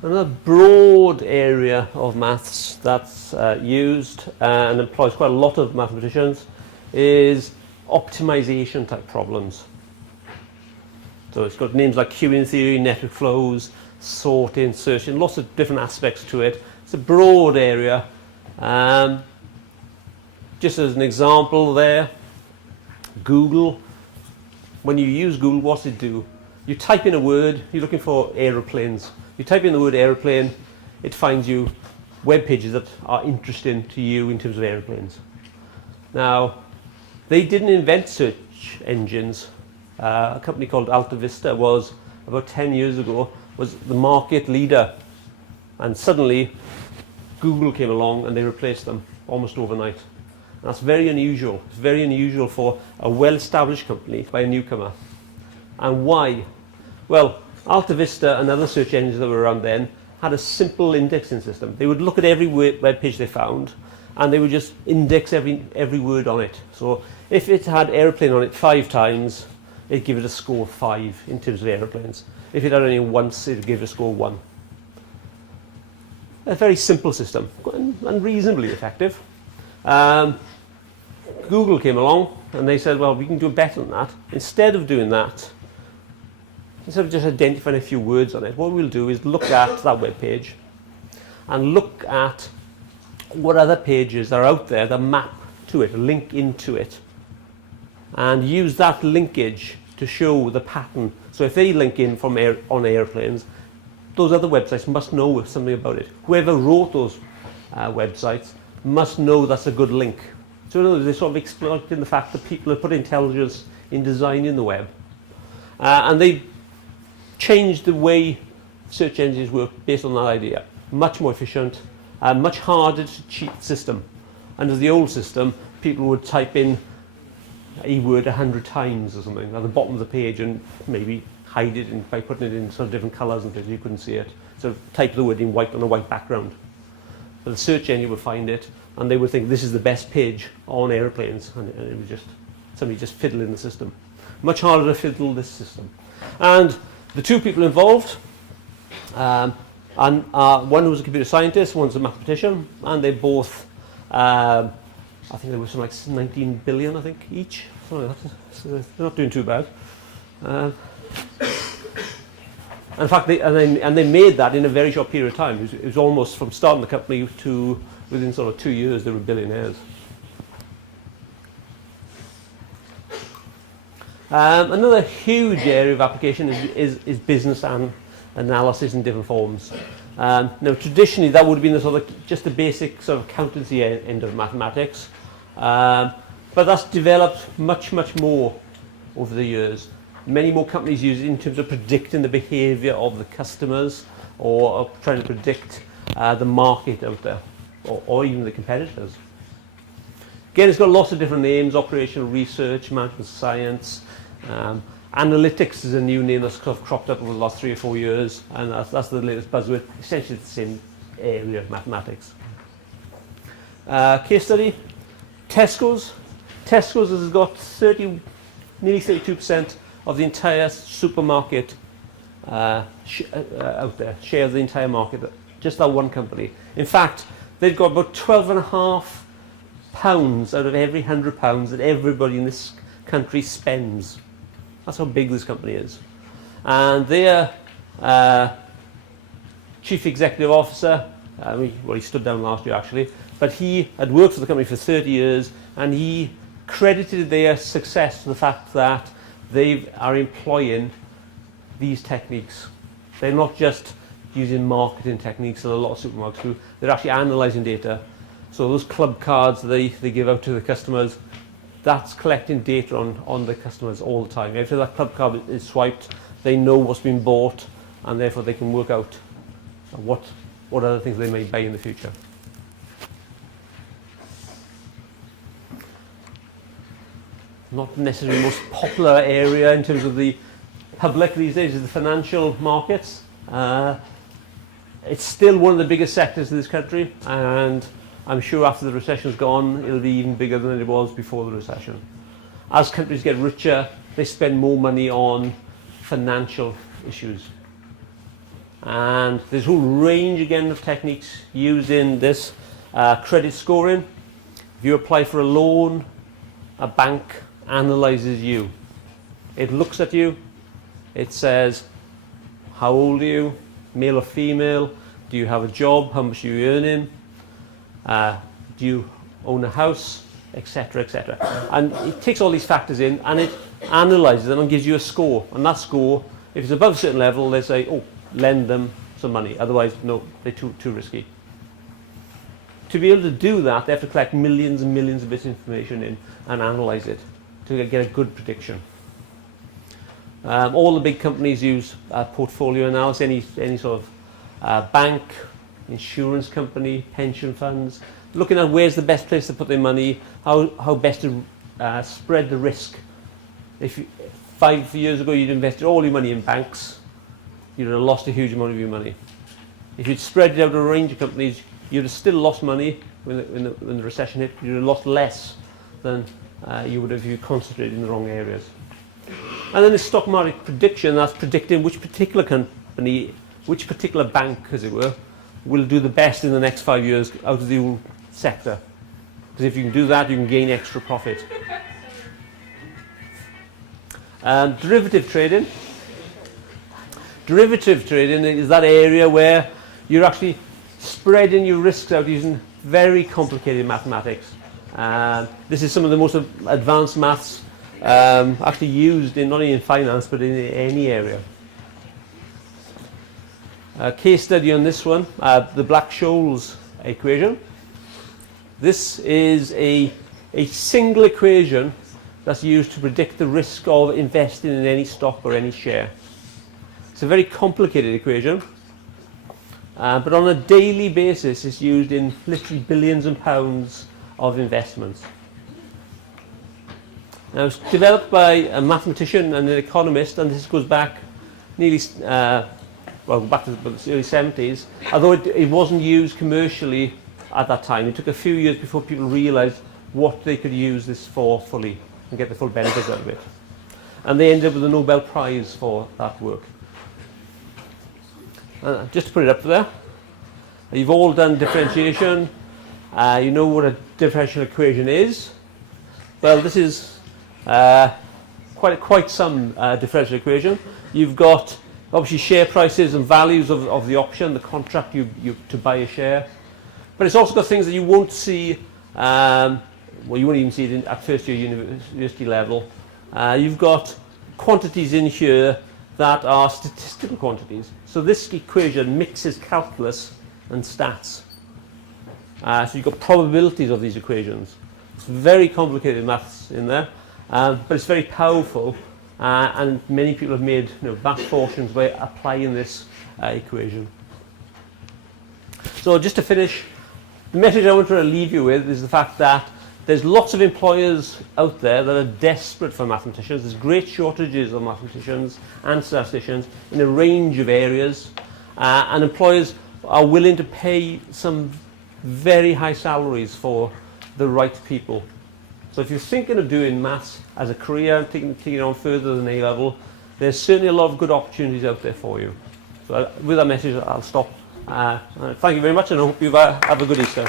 Another broad area of maths that's used and employs quite a lot of mathematicians is optimization type problems. So it's got names like queuing theory, network flows, sorting, searching, lots of different aspects to it. It's a broad area. Just as an example there, Google, when you use Google, what's it do? You type in a word, you're looking for aeroplanes. You type in the word aeroplane, it finds you web pages that are interesting to you in terms of aeroplanes. Now, they didn't invent search engines. A company called AltaVista was, about 10 years ago, was the market leader. And suddenly, Google came along and they replaced them almost overnight. And that's very unusual. It's very unusual for a well-established company by a newcomer. And why? Well, AltaVista and other search engines that were around then had a simple indexing system. They would look at every web page they found and they would just index every word on it. So if it had aeroplane on it 5 times, it'd give it a score 5 in terms of aeroplanes. If it had only once, it'd give it a score 1. A very simple system and reasonably effective. Google came along and they said, well, we can do better than that. Instead of doing that, instead of just identifying a few words on it, what we'll do is look at that web page and look at what other pages are out there that map to it, link into it, and use that linkage to show the pattern. So if they link in from on airplanes, those other websites must know something about it. Whoever wrote those websites must know that's a good link. So in other words, they're sort of exploiting the fact that people have put intelligence in designing the web. And they changed the way search engines work based on that idea. Much more efficient, much harder to cheat system. Under the old system, people would type in a word 100 times or something at the bottom of the page and maybe hide it by putting it in sort of different colours and things, you couldn't see it. So type the word in white on a white background. But the search engine would find it and they would think this is the best page on airplanes, and it was just somebody just fiddling the system. Much harder to fiddle this system. And the two people involved, one was a computer scientist, one's a mathematician, and they both, I think they were something like 19 billion, I think, each. So they're not doing too bad. In fact, they made that in a very short period of time. It was almost from starting the company to within sort of 2 years, they were billionaires. Another huge area of application is business and analysis in different forms. Now, traditionally, that would have been the sort of just the basic sort of accountancy end of mathematics, but that's developed much more over the years. Many more companies use it in terms of predicting the behaviour of the customers, or trying to predict the market out there, or even the competitors. Again, it's got lots of different names: operational research, management science. Analytics is a new name that's sort of cropped up over the last 3 or 4 years, and that's the latest buzzword. Essentially, it's the same area of mathematics. Case study: Tesco's. Tesco's has got nearly 32% of the entire supermarket out there, share of the entire market. Just that one company. In fact, they've got about £12.5 out of every £100 that everybody in this country spends. That's how big this company is. And their chief executive officer, he stood down last year actually, but he had worked for the company for 30 years, and he credited their success to the fact that they are employing these techniques. They're not just using marketing techniques that a lot of supermarkets do, they're actually analysing data. So those club cards they give out to the customers, that's collecting data on the customers all the time. After that club card is swiped, they know what's been bought, and therefore they can work out what other things they may buy in the future. Not necessarily the most popular area in terms of the public these days is the financial markets. It's still one of the biggest sectors in this country, and I'm sure after the recession's gone, it'll be even bigger than it was before the recession. As countries get richer, they spend more money on financial issues. And there's a whole range again of techniques used in this. Credit scoring. If you apply for a loan, a bank analyzes you. It looks at you. It says, how old are you? Male or female? Do you have a job? How much are you earning? Do you own a house? Etc, etc. And it takes all these factors in and it analyzes them and gives you a score. And that score, if it's above a certain level, they say, oh, lend them some money. Otherwise, no, they're too risky. To be able to do that, they have to collect millions and millions of bits of information in and analyze it to get a good prediction. All the big companies use portfolio analysis, any sort of bank, insurance company, pension funds, looking at where's the best place to put their money, how best to spread the risk. If 5 years ago you'd invested all your money in banks, you'd have lost a huge amount of your money. If you'd spread it out to a range of companies, you'd have still lost money when the recession hit. You'd have lost less than you would have if you concentrated in the wrong areas. And then the stock market prediction, that's predicting which particular company, which particular bank, as it were, will do the best in the next 5 years out of the whole sector. Because if you can do that, you can gain extra profit. Derivative trading. Derivative trading is that area where you're actually spreading your risks out using very complicated mathematics. This is some of the most advanced maths actually used in not only in finance but in any area. Case study on this one, the Black-Scholes equation. This is a single equation that's used to predict the risk of investing in any stock or any share. It's a very complicated equation, but on a daily basis it's used in literally billions of pounds of investments. Now, it was developed by a mathematician and an economist, and this goes back nearly back to the early 70s, although it wasn't used commercially at that time. It took a few years before people realised what they could use this for fully and get the full benefits out of it. And they ended up with a Nobel Prize for that work. Just to put it up there, you've all done differentiation. You know what a differential equation is. Well, this is quite some differential equation. You've got obviously share prices and values of the option, the contract you to buy a share. But it's also got things that you won't see, well, you won't even see it at first year university level. You've got quantities in here that are statistical quantities. So this equation mixes calculus and stats. So you've got probabilities of these equations. It's very complicated maths in there, but it's very powerful. And many people have made vast fortunes by applying this equation. So just to finish, the message I want to leave you with is the fact that there's lots of employers out there that are desperate for mathematicians. There's great shortages of mathematicians and statisticians in a range of areas, and employers are willing to pay some very high salaries for the right people. So if you're thinking of doing maths as a career, taking it on further than A-level, there's certainly a lot of good opportunities out there for you. So with that message, I'll stop. Thank you very much, and I hope you have a good Easter.